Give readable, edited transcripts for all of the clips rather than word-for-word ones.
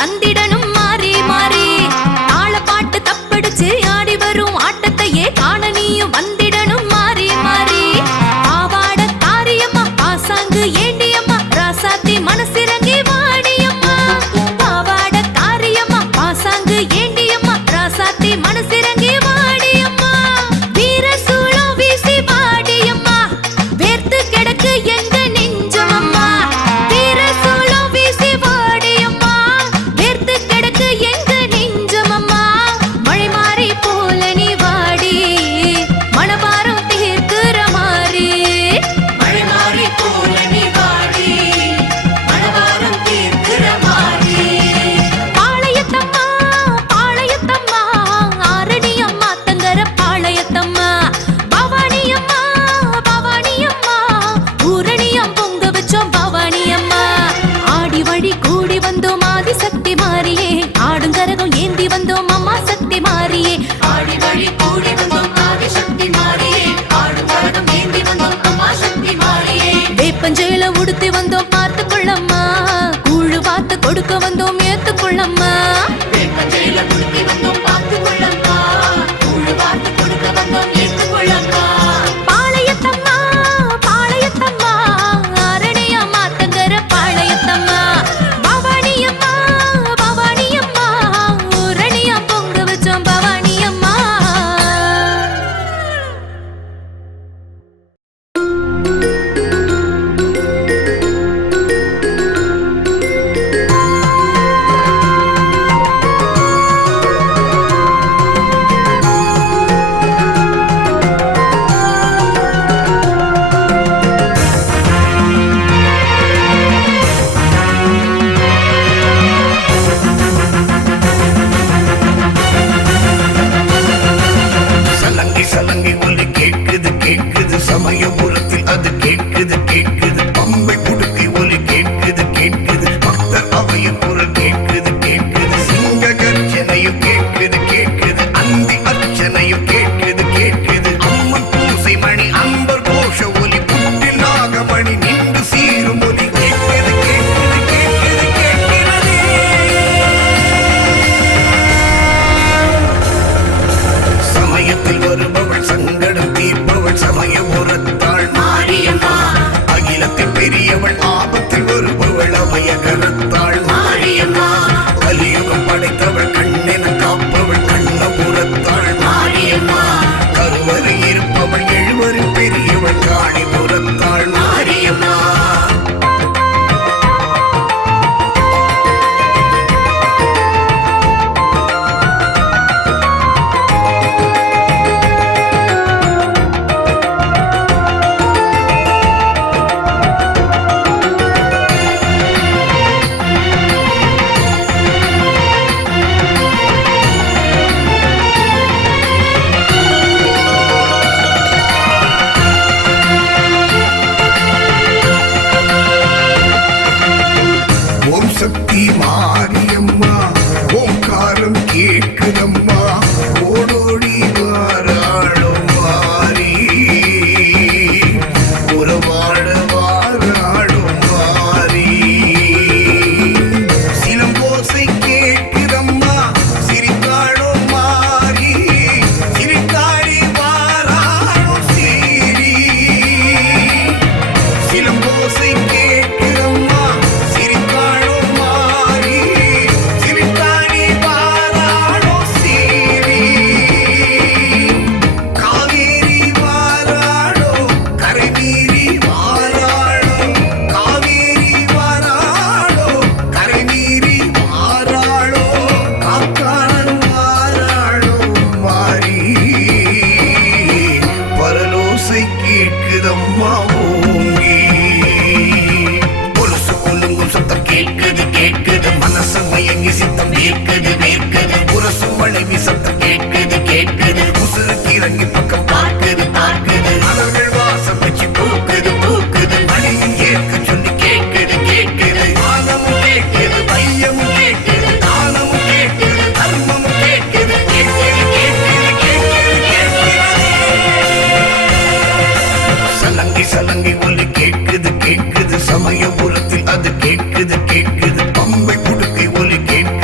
தந்திடனும் மாறி மாறி தாள பாட்டு தப்படிச்சு ஆடி வரும் ஆட்டத்தையே காண நீயும் வந்திடனும் மாறி மாறி பாவாட தாரியம்மா பாசாங்கு ஏண்டியம்மா ராசாத்தி மனசிறங்கி வாடியம்மா பாவாட தாரியம்மா பாசாங்கு ஏண்டியம்மா ராசாத்தி மனசிறங்கி வாடியம்மா வீர சூளம் வீசி வாடியம்மா வேர்த்து கிடக்கு எங்க நெஞ்சமம்மா வீர சூளம் வீசி வாடியம்மா வேர்த்து கிடக்கு எங்க நெஞ்சமம்மா மழை மாறி போல நீ வாடி மனபாரம் தீர்க்கிற மாறி மழை மாறி போல நீ வாடி மனபாரம் தீர்க்கிற மாறி பாளையத்தம்மா பாளையத்தம்மா ஆரணி அம்மா தங்கர பாளையத்தம்மா பவானி அம்மா பவானி அம்மா பூரணியம் பொங்க வச்சோம் பவானி அம்மா ஆடி வழி கூடி வந்தோம் ஆதி சக்தி மாறியே ஆடுங்கரகம் ஏந்தி வந்தோம் அம்மா சக்தி மாறியே ஆடி வழி கூடி வந்தோம் ஆதி சக்தி மாறியே ஆடுங்கரகம் ஏந்தி வந்தோம் அம்மா சக்தி மாறியே வேப்பஞ்சேல உடுத்தி வந்தோம் பார்த்து கொள்ளம்மா கூழு பார்த்து கொடுக்க வந்தோம் ஏத்து கொள்ளம்மா வேப்பஞ்சேல உடுத்தி வந்தோம் பார்த்து கொள்ளம்மா கூழு பார்த்து கொடுக்க வந்தோம் ஏத்து கொள்ளம்மா பாளையத்தம்மா பாளையத்தம்மா ஆரணி அம்மா தங்கர பாளையத்தம்மா பவானி அம்மா பவானி அம்மா ஊரணியம் பொங்க வச்சோம் பவானி அம்மா சலங்கி சலங்கி ஒலி கேட்குது கேட்குது சமயபுரத்தில் அது கேட்குது கேட்குது பம்பை முடுக்கி ஒலி கேட்குது கேட்குது பக்தர் அவையின் குரல் கேட்குது கேட்குது சிங்க கர்ஜனையும் கேட்குது கேட்குது அந்தி அர்ச்சனையும் கேட்குது கேட்குது அம்மன் பூசை மணி அம்பர் கோஷ ஒலி புட்டில் நாகமணி நின்று சீரும் ஒலி கேட்குது கேட்குது கேட்குது கேட்கிறது சமயத்தில் வருபவள் சங்கடம் தீர்ப்பவள் சமயபுரத்தாள் மாரியம்மா அகிலத்தில் பெரியவள் ஆபத்தில் வருபவள் அபயகரத்தாள் மாரியம்மா கலியுகம் படைத்தவள் கண்ணென காப்பவள் கண்ணபுரத்தாள் மாரியம்மா கருவறை இருப்பவள் எழுவரில் பெரியவள் காணிபுரத்தாள் மாரியம்மா ஓம் சக்தி மாரியம்மா ஓங்காரம் கேட்குதம்மா ஓடோடி வாராளும் மாறி உறவாட வாராளும் மாறி சிலம்போசை கேட்குதம்மா சிரித்தாளும் மாறி சிரித்தாடி வாராளும் சீரி சிலம்போசை கேட்குதம்மா சிரித்தாளும் மாறி சிரித்தாடி வாராளோ சீரி காவேரி வாராளோ கரைமீறி வாராளோ காவேரி வாராளோ கரைமீறி வாராளோ காக்காள் வாராளோ மாறி பரலோசை கேட்குதம்மா ஓங்கி கொலுசு கொலுங்கும் சத்தம் கேட்குது கேட்குது மனசு மயங்கி சித்தம் வேர்க்குது வேர்க்குது புரசு மனைவி சத்தம் கேட்குது கேட்குது உசுருக்கு இறங்கி பக்கம் பார்க்குது பார்க்குது மலர்கள் வாசம் வச்சு பூக்குது பூக்குது மணியும் ஏற்க சொல்லி கேட்குது கேட்குது வானமும் கேட்குது பையமும் கேட்குது தானமும் கேட்குது தர்மமும் கேட்குது கேட்குது கேட்குது கேட்குது கேட்குது சலங்கி சலங்கி ஒலி கேட்குது கேட்குது சமயபுரத்தில் அது கேட்குது கேட்குது பம்பை முடுக்கை ஒலி கேட்குது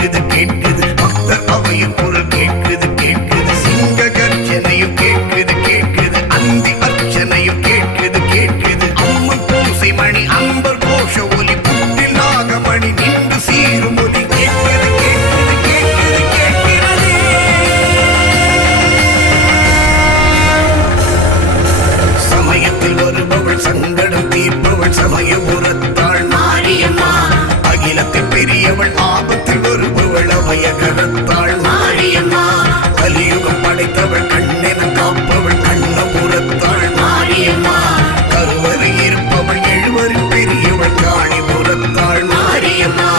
சமயபுரத்தாள் மாரியம்மா அகிலத்தில் பெரியவள் ஆபத்தில் வருபவள் அபயகரத்தாள் மாரியம்மா கலியுகம் படைத்தவள் கண்ணென காப்பவள் கண்ணபுரத்தாள் மாரியம்மா கருவறை இருப்பவள் எழுவரில் பெரியவள் காணிபுரத்தாள் மாரியம்மா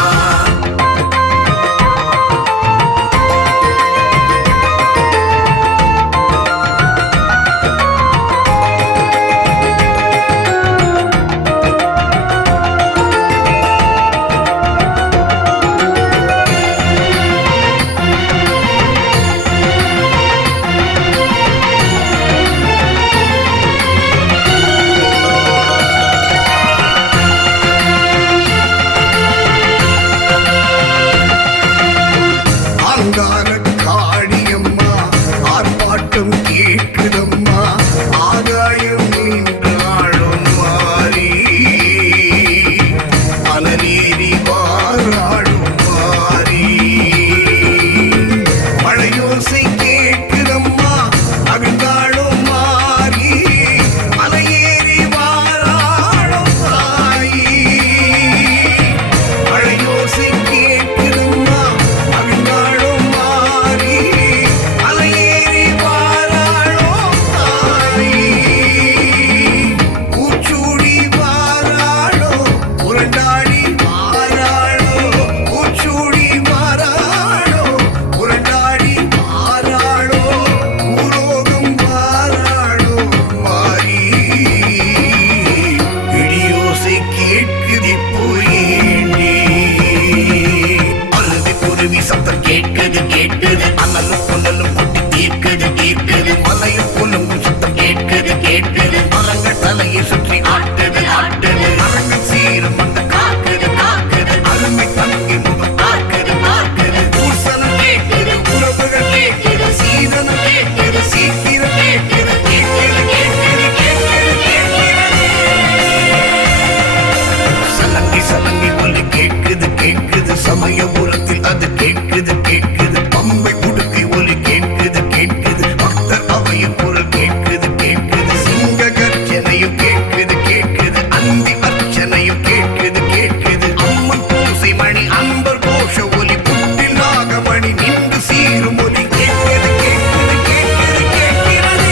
சமயபுரத்தில் அது கேட்குது கேட்குது பம்பை உடுக்கை ஒலி கேட்குது கேட்குது பக்தர் அவையின் குரல் கேட்குது கேட்குது சிங்க கர்ஜனையும் கேட்குது கேட்குது அந்தி அர்ச்சனையும் கேட்குது கேட்குது அம்மன் பூசை மணி அன்பர் கோஷ ஒலி புட்டில் நாகமணி நின்று சீரும் ஒலி கேட்குது கேட்குது கேட்குது கேட்கிறது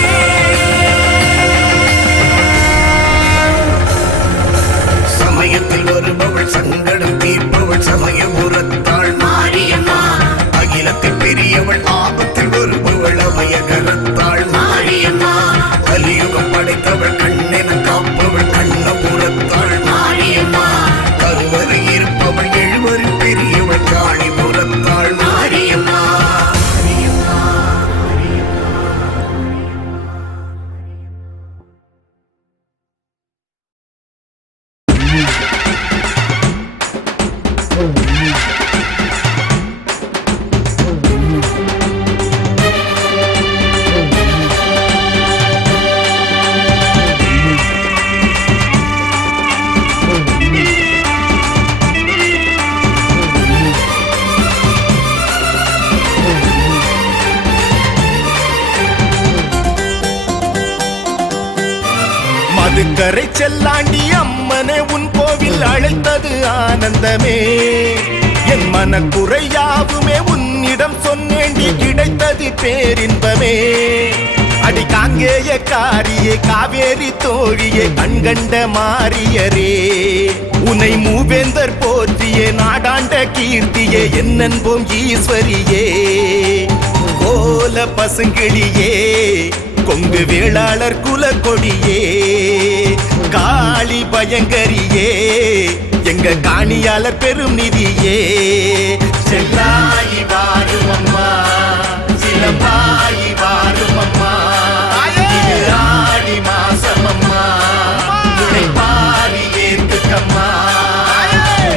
சமயத்தில் வருபவள் சங்கடம் தீர்ப்பவள் சமயபுரத்தாள் மாரியம்மா அகிலத்தில் பெரியவள் ஆபத்தில் வருபவள் அபயகரத்தாள் மாரியம்மா கலியுகம் படைத்தவள் கண்ணென காப்பவள் கண்ணபுரத்தாள் மாரியம்மா கருவறை இருப்பவள் எழுவரில் பெரியவள் காணிபுரத்தாள் மாரியம்மா மதுக்கரை செல்லாண்டி அம்மனே உன் கோவில் அழைத்தது ஆனந்தமே என் மனக்குறையாவுமே உன்னிடம் சொன்னேண்டி கிடைத்தது பேரின்பமே அடி காங்கேய காரியே காவேரி தோழியே கண்கண்ட மாரியரே உன்னை மூவேந்தர் போற்றியே நாடாண்ட கீர்த்தியே என்னன்போம் ஈஸ்வரியே கோல பசுங்கிளியே கொங்கு வேளாளர் குல கொடியே காளி பயங்கரியே எங்க காணியாளர் பெரும் நிதியே செல்லாயி வாரும் அம்மா சிலம்பாயி வாரும் அம்மா ஆடி மாசம் அம்மா பாரி ஏத்துக்கம்மா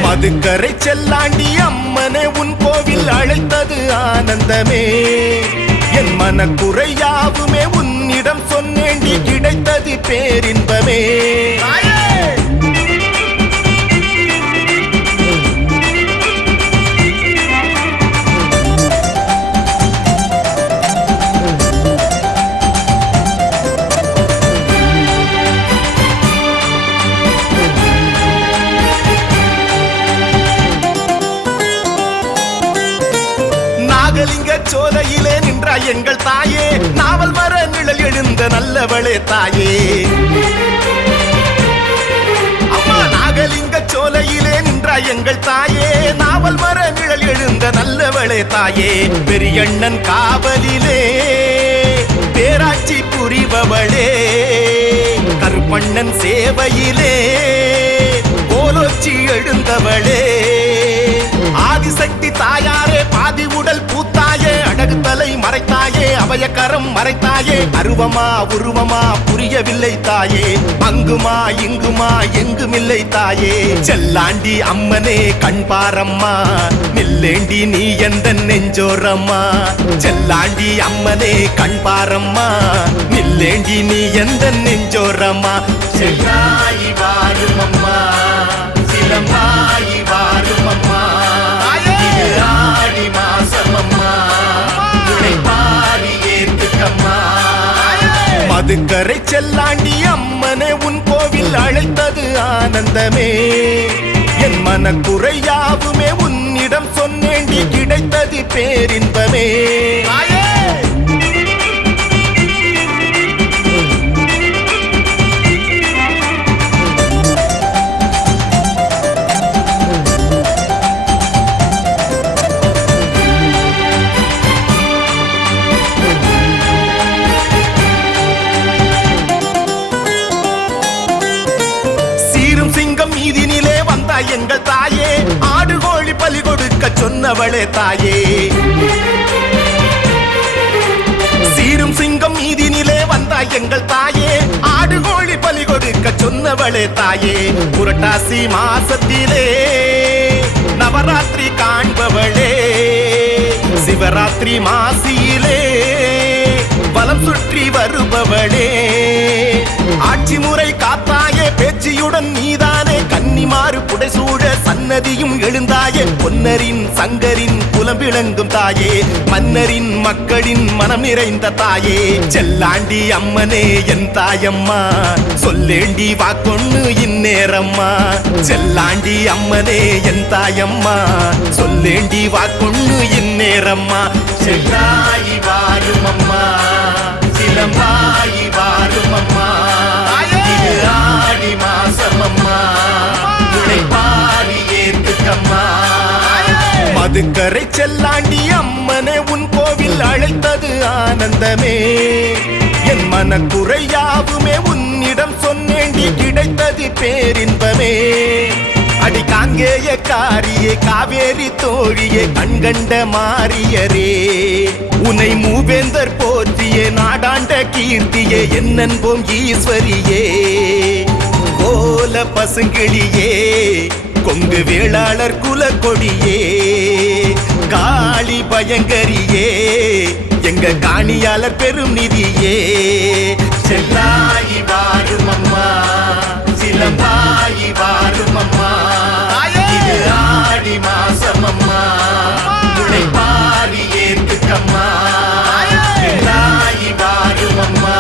மதுக்கரை செல்லாண்டி அம்மனே உன் கோவில் அழைத்தது ஆனந்தமே என் மனக்குறையாவுமே உன்னிடம் சொன்னேண்டி கிடைத்தது பேரின்பமே நின்றாய் எங்கள் தாயே, நாவல் மர நிழல் எழுந்த நல்லவளே தாயே. அம்மா நாகலிங்க சோலையிலே நின்றாய் எங்கள் தாயே, நாவல் மர நிழல் எழுந்த நல்லவளே தாயே. பெரியண்ணன் காவலிலே பேராட்சி புரிபவளே, கருப்பண்ணன் சேவையிலே கோலோச்சி எழுந்தவளே. ஆதிசக்தி தாயாரே பாதி உடல் பூத்தாயே, அழகு தலை மறைத்தாயே, அபயக்கரம் மறைத்தாயே. அருவமா உருவமா புரியவில்லை தாயே, அங்குமா இங்குமா எங்குமில்லை தாயே. செல்லாண்டி அம்மனே கண்பாரம்மா, நில்லேண்டி நீ எந்த நெஞ்சோரம்மா. செல்லாண்டி அம்மனே கண்பாரம்மா, நில்லேண்டி நீ எந்த நெஞ்சோரம்மா. செல்லாயி வாரும் அம்மா, சிலம்பாயி வாரும் அம்மா, ஆடி மாசம் அம்மா, பாரி ஏத்துக்கம்மா. மதுக்கரை செல்லாண்டி அம்மனே உன் கோவில் அழைத்தது ஆனந்தமே. என் மனக்குறையாவுமே உன்னிடம் சொன்னேண்டி கிடைத்தது பேரின்பமே. எங்கள் தாயே, ஆடு கோழி பலி கொடுக்க சொன்னவளே தாயே. சீரும் சிங்கம் மீதினிலே வந்தாய் எங்கள் தாயே, ஆடு கோழி பலி கொடுக்க சொன்னவளே தாயே. புரட்டாசி மாசத்திலே நவராத்திரி காண்பவளே, சிவராத்திரி மாசியிலே வலம் சுற்றி வருபவளே. ஆட்சி முறை காத்தாயே, பேச்சியுடன் நீதானே கன்னிமாறு புடைசூழ சன்னதியும் எழுந்தாயே. பொன்னரின் சங்கரின் புலம் விளங்கும் தாயே, மன்னரின் மக்களின் மனம் நிறைந்த தாயே. செல்லாண்டி அம்மனே என் தாயம்மா, சொல்லேண்டி வாக்கொண்ணு இந்நேரம்மா. செல்லாண்டி அம்மனே என் தாயம்மா, சொல்லேண்டி வாக்கொண்ணு இந்நேரம்மா. செல்லாயி வாரும் அம்மா, சிலம்பாயி வாரும் அம்மா, ஆடி மாசம் அம்மா, பாரி ஏத்துக்கம்மா. மதுக்கரை செல்லாண்டி அம்மனே உன் கோவில் அழைத்தது ஆனந்தமே. என் மனக்குறையாவுமே உன்னிடம் சொன்னேண்டி கிடைத்தது பேரின்பமே. அடி காங்கேய காரியே, காவேரி தோழியே, கண்கண்ட மாரியரே, உனை மூவேந்தர் போற்றியே, நாடாண்ட கீர்த்தியே, என்னன்போம் ஈஸ்வரியே. கோல பசுங்கிளியே, கொங்கு வேளாளர் குல கொடியே, காளி பயங்கரியே, எங்க காணியாளர் பெரும் நிதியே. செல்லாயி வாரும் அம்மா, சிலம்பாயி வாரும் அம்மா, ஆடி மாசம் அம்மா, பாரி ஏத்துக்கம்மா. செல்லாயி வாரும் அம்மா,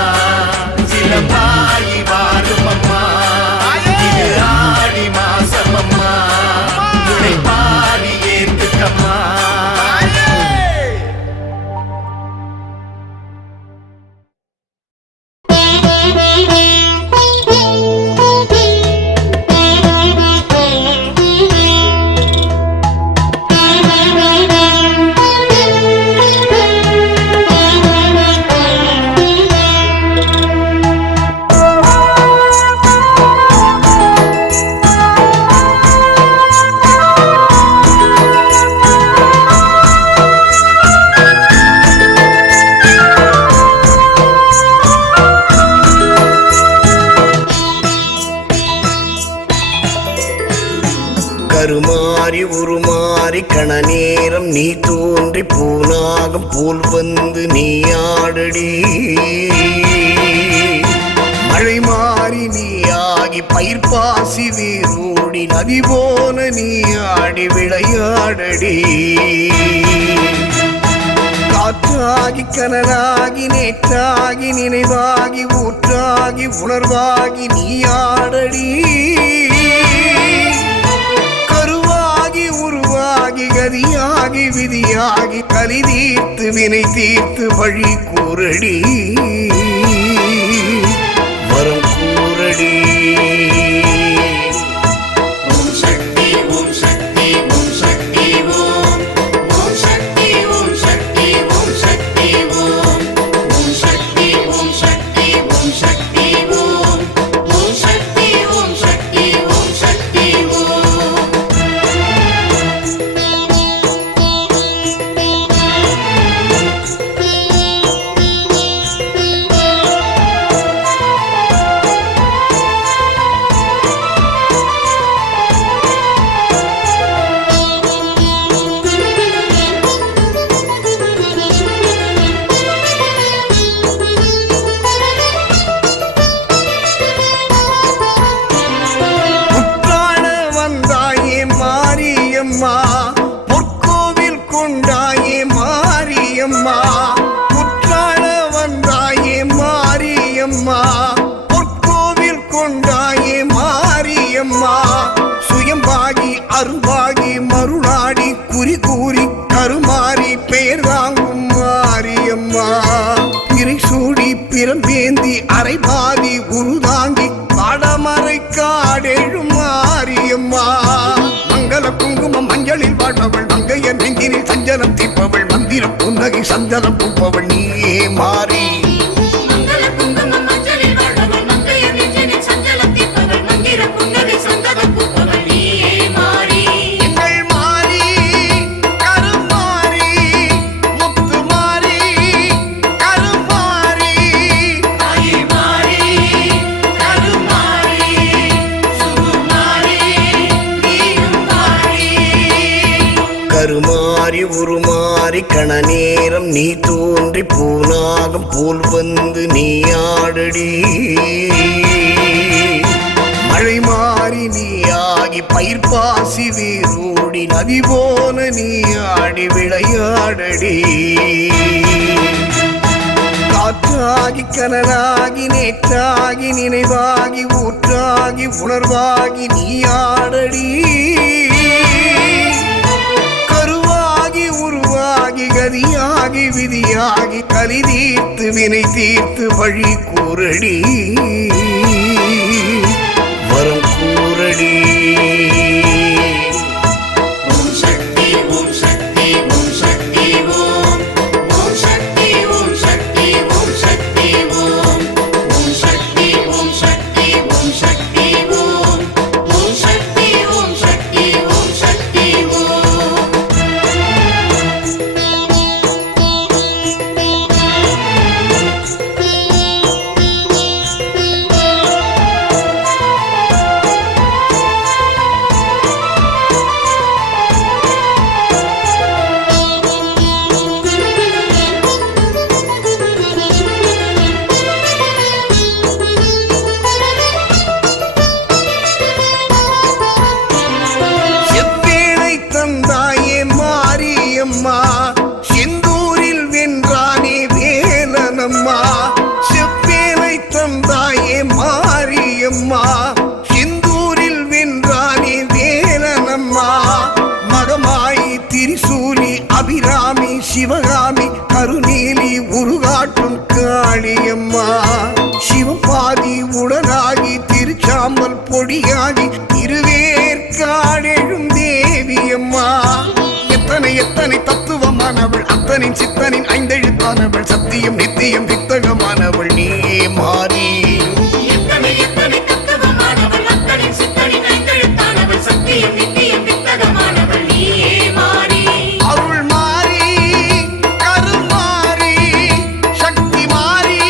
சிலம்பாயி வாரும் அம்மா, ஆடி மாசம் அம்மா, பாரி ஏத்துக்கம்மா. கருமாறி உருமாறி கண நேரம் நீ தோன்றி பூனாகம் போல் வந்து நீ ஆடடி. மழை மாறி நீ ஆகி பயிர் பாசி வேரோடி நதி போன நீ ஆடி விளையாடடி. காற்றாகி கனலாகி நேற்றாகி நினைவாகி ஊற்றாகி உணர்வாகி நீ ஆடடி. கருவாகி உருவாகி கதியாகி விதியாகி கலி தீர்த்து வினை தீர்த்து வழி கூறடி வரம் கூறடி. பொற்கோவில் கொண்டாயே மாரியம்மா, குற்றால வந்தாயே மாரியம்மா, பொற்கோவில் கொண்டாயே மாரியம்மா, சுயம்பாகி அரும்பாகி மருளாடி குறி கூறி கருமாறி பெயர் தாங்கும் மாரியம்மா, பிறை சூடி பிறந்தேந்தி அரைபாதி உருதாங்கி காடமறை காடெழும் மாரியம்மா, மங்கள குங்குமம் மஞ்சளில் வாழ்பவள் மங்கைய நெஞ்சினில் சஞ்சலம் தீர்ப்பவள் மந்திர புன்னகை சந்தனம் பூப்பவள் நீயே மாறி. மங்கள குங்குமம் மஞ்சளில் வாழ்பவள் மங்கைய நெஞ்சினில் சஞ்சலம் தீர்ப்பவள் மந்திர புன்னகை சந்தனம் பூப்பவள் நீயே மாறி. எங்கள் மாறி கருமாறி முத்து மாறி கருமாறி தாயே மாறி கருமாறி சுகுமாரி நீயும் மாறி. கருமாறி உருமாறி கண நேரம் நீ தோன்றி பூனாகம் போல் வந்து நீ ஆடடி, மழை மாறி நீ ஆகி பயிர் பாசி வேரோடி நதி போல நீ ஆடி விளையாடடி, காற்றாகி கனலாகி நேற்றாகி நினைவாகி ஊற்றாகி உணர்வாகி நீ ஆடடி, கருவாகி உருவாகி கதியாகி விதியாகி கலி தீர்த்து வினை தீர்த்து வழி கூறடி வரம் கூறடி. ஓம் சக்தி ஓம் சக்தி ஓம் சக்தி ஓம் ஓம் சக்தி ஓம் சக்தி ஓம் சக்தி ஓம் ஓம் சக்தி ஓம் சக்தி ஓம் சக்தி ஓம் ஓம் சக்தி ஓம் சக்தி ஓம் சக்தி ஓம். செவ்வேளை தந்தாயே மாரியம்மா, செந்தூரில் வென்றானே வேலனம்மா, செவ்வேளை தந்தாயே மாரியம்மா, செந்தூரில் வென்றானே வேலனம்மா, மகமாயி திரிசூலி அபிராமி சிவகாமி கருநீலி உருகாட்டும் காளியம்மா, சிவபாதி உடனாகி திருச்சாம்பல் பொடியாகி திருவேற்காடெழும் தேவியம்மா, எத்தனை எத்தனை தத்துவமானவள் அத்தனின் சித்தனின் ஐந்தெழுத்தானவள் சத்தியம் நித்தியம் வித்தகமானவள் நீயே மாறி. எத்தனை எத்தனை தத்துவமானவள் அத்தனை சித்தனின் ஐந்தெழுத்தானவள் சத்தியம் நித்தியம் வித்தகமானவள் நீயே மாறி. அருள் மாறி கருமாறி சக்தி மாறி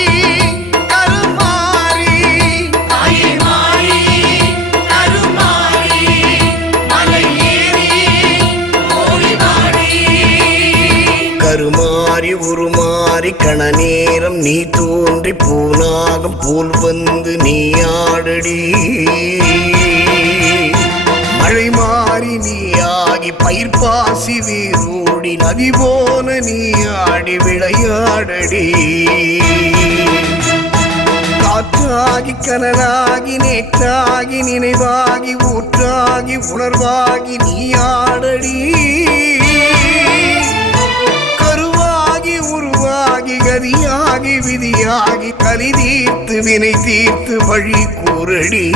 கருமாறி தாயே மாறி கருமாறி மலை ஏறி ஓடி வாடி. கருமாறி உருமாறி கண நேரம் நீ தோன்றி பூனாகம் போல் வந்து நீ ஆடடி, மழை மாறி நீ ஆகி பயிர் பாசி வேரோடி நதி போல நீ ஆடி விளையாடடி, காற்றாகி கனலாகி நேற்றாகி நினைவாகி ஊற்றாகி உணர்வாகி நீ ஆடடி, கருவாகி உருவாகி கதியாகி விதியாகி கலி தீர்த்து வினை தீர்த்து வழி கூறடி